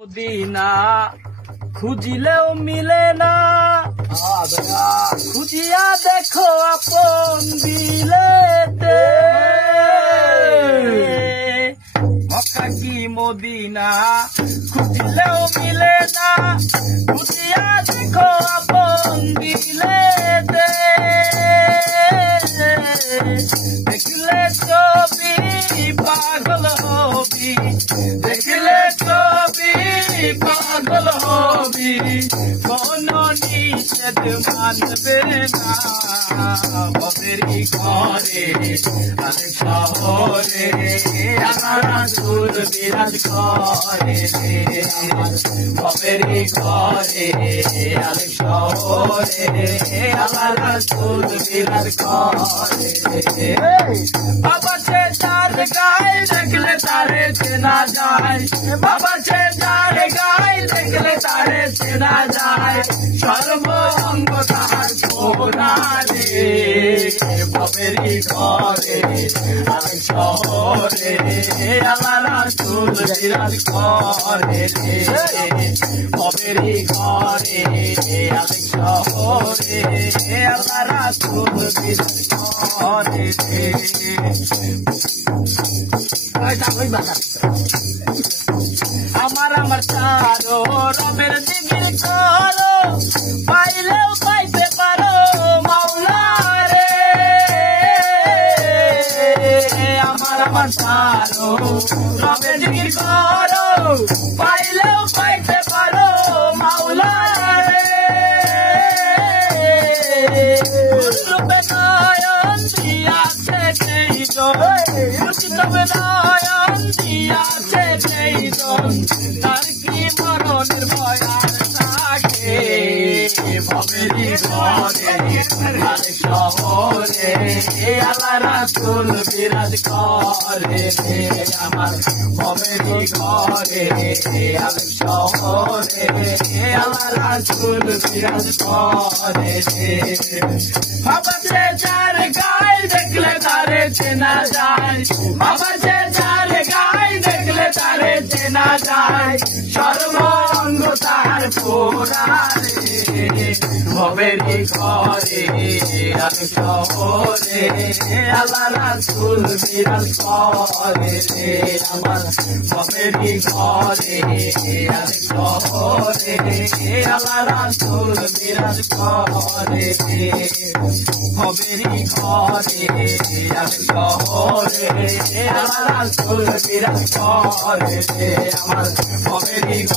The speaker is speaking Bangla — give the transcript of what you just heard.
মদিনা খুঁজিলেও মিলে না, খুঁজিয়া দেখো আপন দিলেতে। মক্কা কি মদিনা খুঁজিলেও মিলে না, খুঁজিয়া দেখো আপন দিলেতে। দেখলে ছবি পাগল হবি, দেখলে ছবি পাগল হবি, কোন নিষেধ মানবে না। বাপেরি ঘরে আরে শহরে আমার রাসূল বিরাজ করে, বাপেরি ঘরে আরে শহরে আমার রাসূল বিরাজ করে। বাবা সে যার গায়ে দেখলে তারে চেনা যায়, বাবা সে যার গায়ে দেখলে তারে চেনা যায়, সর্ব অঙ্গ তার সোনা রে। বাপেরি ঘরে আর শহরে আমার রাসূল বিরাজ করে, বাপেরি ঘরে আর শহরে আমার রাসূল বিরাজ করে। আমার চারো রবের জিকির করো, পাইলেও পাইতে পারো মাওলা রে। আমার চারো রবের জিকির করো, পাইলেও পাইতে পারো মাওলা রে। রূপে নয়ন দিয়াছে সেই রূপে নয়ন দিয়াছে সেই তার কি মরণের ভয়ার থাকে। বাপেরি ঘরে আর শহরে আল্লাহ রাসূল বিরাজ করে, আমার বাপেরি ঘরে আর শহরে আল্লাহ রাসূল বিরাজ করে। বাবা সে যার গায়ে দেখলে তারে চেনা যায়, বাবা সে যার গায়ে দেখলে তারে চেনা যায়, সর্ব অঙ্গ তার পোড়া রে। বাপেরি ঘরে আর শহরে আল্লাহ রাসূল বিরাজ করে, আমার বাপেরি ঘরে আর শহরে আল্লাহ রাসূল বিরাজ করে। বাপেরি ঘরে আর শহরে আল্লাহ রাসূল বিরাজ করে, আমার বাপেরি